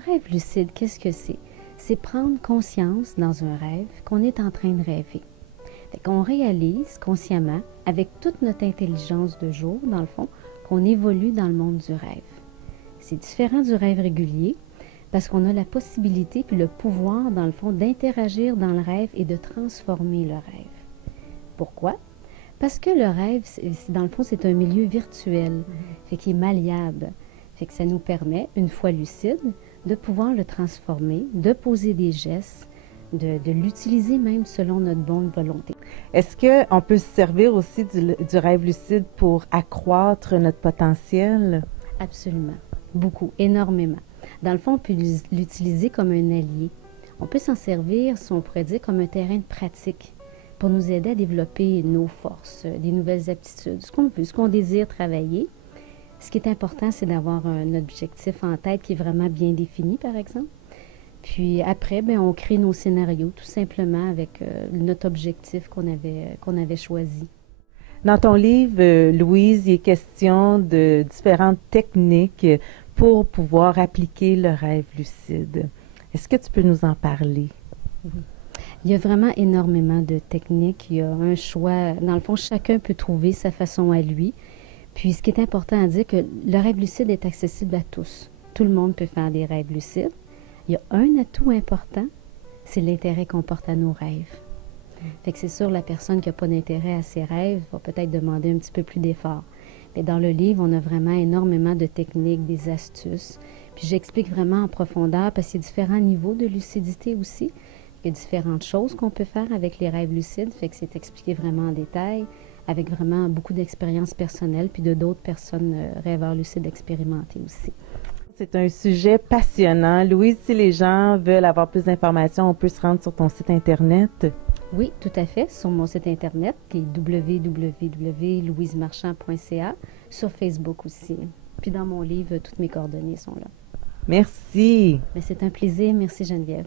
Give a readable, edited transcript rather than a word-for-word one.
rêve lucide, qu'est-ce que c'est? C'est prendre conscience dans un rêve qu'on est en train de rêver. Fait qu'on réalise consciemment, avec toute notre intelligence de jour, dans le fond, qu'on évolue dans le monde du rêve. C'est différent du rêve régulier parce qu'on a la possibilité puis le pouvoir, dans le fond, d'interagir dans le rêve et de transformer le rêve. Pourquoi? Parce que le rêve, dans le fond, c'est un milieu virtuel, fait qu'il est malléable. Fait que ça nous permet, une fois lucide, de pouvoir le transformer, de poser des gestes, de l'utiliser même selon notre bonne volonté. Est-ce qu'on peut se servir aussi du rêve lucide pour accroître notre potentiel? Absolument. Beaucoup, énormément. Dans le fond, on peut l'utiliser comme un allié. On peut s'en servir, si on pourrait dire, comme un terrain de pratique pour nous aider à développer nos forces, des nouvelles aptitudes, ce qu'on veut, ce qu'on désire travailler. Ce qui est important, c'est d'avoir un objectif en tête qui est vraiment bien défini, par exemple. Puis après, bien, on crée nos scénarios tout simplement avec notre objectif qu'on avait choisi. Dans ton livre, Louise, il est question de différentes techniques pour pouvoir appliquer le rêve lucide. Est-ce que tu peux nous en parler? Il y a vraiment énormément de techniques. Il y a un choix. Dans le fond, chacun peut trouver sa façon à lui. Puis ce qui est important à dire, que le rêve lucide est accessible à tous. Tout le monde peut faire des rêves lucides. Il y a un atout important, c'est l'intérêt qu'on porte à nos rêves. Fait que c'est sûr, la personne qui n'a pas d'intérêt à ses rêves va peut-être demander un petit peu plus d'effort. Mais dans le livre, on a vraiment énormément de techniques, des astuces. Puis j'explique vraiment en profondeur, parce qu'il y a différents niveaux de lucidité aussi. Il y a différentes choses qu'on peut faire avec les rêves lucides. Fait que c'est expliqué vraiment en détail, avec vraiment beaucoup d'expériences personnelles, puis de d'autres personnes rêveurs lucides expérimentés aussi. C'est un sujet passionnant. Louise, si les gens veulent avoir plus d'informations, on peut se rendre sur ton site Internet? Oui, tout à fait, sur mon site Internet, qui est www.louisemarchand.ca, sur Facebook aussi. Puis dans mon livre, toutes mes coordonnées sont là. Merci. Mais c'est un plaisir. Merci Geneviève.